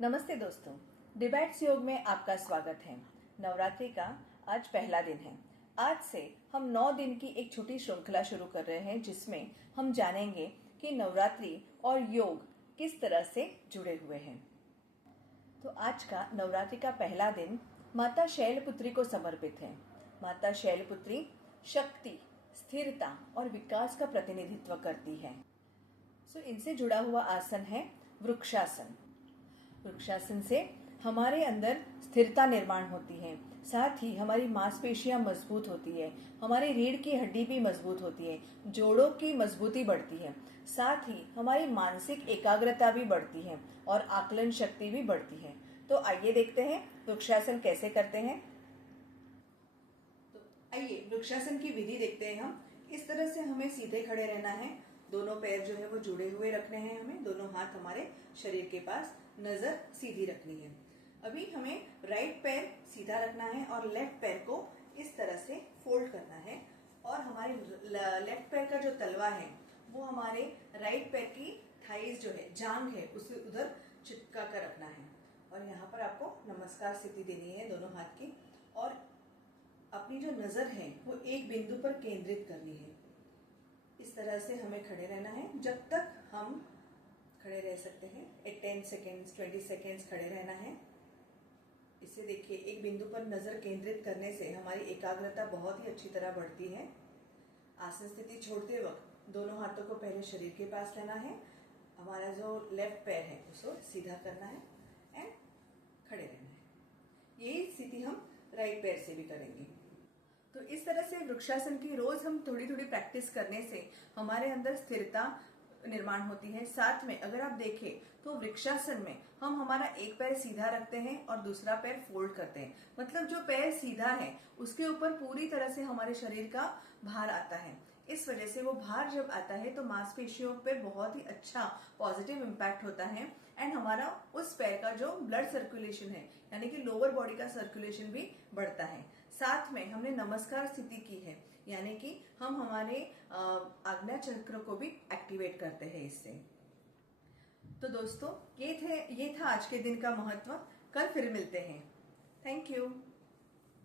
नमस्ते दोस्तों, डिबेट्स योग में आपका स्वागत है। नवरात्रि का आज पहला दिन है। आज से हम 9 दिन की एक छोटी श्रृंखला शुरू कर रहे हैं जिसमें हम जानेंगे कि नवरात्रि और योग किस तरह से जुड़े हुए हैं। तो आज का नवरात्रि का पहला दिन माता शैलपुत्री को समर्पित है। माता शैलपुत्री शक्ति, स्थिरता और विकास का प्रतिनिधित्व करती है। इनसे जुड़ा हुआ आसन है वृक्षासन। वृक्षासन से हमारे अंदर स्थिरता निर्माण होती है, साथ ही हमारी मांसपेशियां मजबूत होती है, हमारी रीढ़ की हड्डी भी मजबूत होती है, जोड़ों की मजबूती बढ़ती है, साथ ही हमारी मानसिक एकाग्रता भी बढ़ती है और आकलन शक्ति भी बढ़ती है। तो आइए देखते हैं वृक्षासन कैसे करते हैं। तो आइए वृक्षासन की विधि देखते हैं हम। इस तरह से हमें सीधे खड़े रहना है। दोनों पैर जो है वो जुड़े हुए रखने हैं हमें। दोनों हाथ हमारे शरीर के पास, नजर सीधी रखनी है। अभी हमें राइट पैर सीधा रखना है और लेफ्ट पैर को इस तरह से फोल्ड करना है और हमारे लेफ्ट पैर का जो तलवा है वो हमारे राइट पैर की थाइज जो है, जांघ है, उसे उधर चिपका कर रखना है। और यहाँ पर आपको नमस्कार स्थिति देनी है दोनों हाथ की और अपनी जो नजर है वो एक बिंदु पर केंद्रित करनी है। इस तरह से हमें खड़े रहना है जब तक हम खड़े रह सकते हैं। 10 सेकेंड्स, 20 सेकेंड्स खड़े रहना है। इससे देखिए एक बिंदु पर नजर केंद्रित करने से हमारी एकाग्रता बहुत ही अच्छी तरह बढ़ती है। आसन स्थिति छोड़ते वक्त दोनों हाथों को पहले शरीर के पास लेना है। हमारा जो लेफ्ट पैर है उसको सीधा करना है एंड खड़े रहना है। यही स्थिति हम राइट पैर से भी करेंगे। तो इस तरह से वृक्षासन की रोज हम थोड़ी थोड़ी प्रैक्टिस करने से हमारे अंदर स्थिरता निर्माण होती है। साथ में अगर आप देखें तो वृक्षासन में हम हमारा एक पैर सीधा रखते हैं और दूसरा पैर फोल्ड करते हैं। मतलब जो पैर सीधा है उसके ऊपर पूरी तरह से हमारे शरीर का भार आता है। इस वजह से वो भार जब आता है तो मांसपेशियों पे बहुत ही अच्छा पॉजिटिव इम्पैक्ट होता है एंड हमारा उस पैर का जो ब्लड सर्कुलेशन है यानी कि लोअर बॉडी का सर्कुलेशन भी बढ़ता है। साथ में हमने नमस्कार स्थिति की है यानी कि हम हमारे आज्ञा चक्र को भी एक्टिवेट करते हैं इससे। तो दोस्तों ये था आज के दिन का महत्व। कल फिर मिलते हैं। Thank you.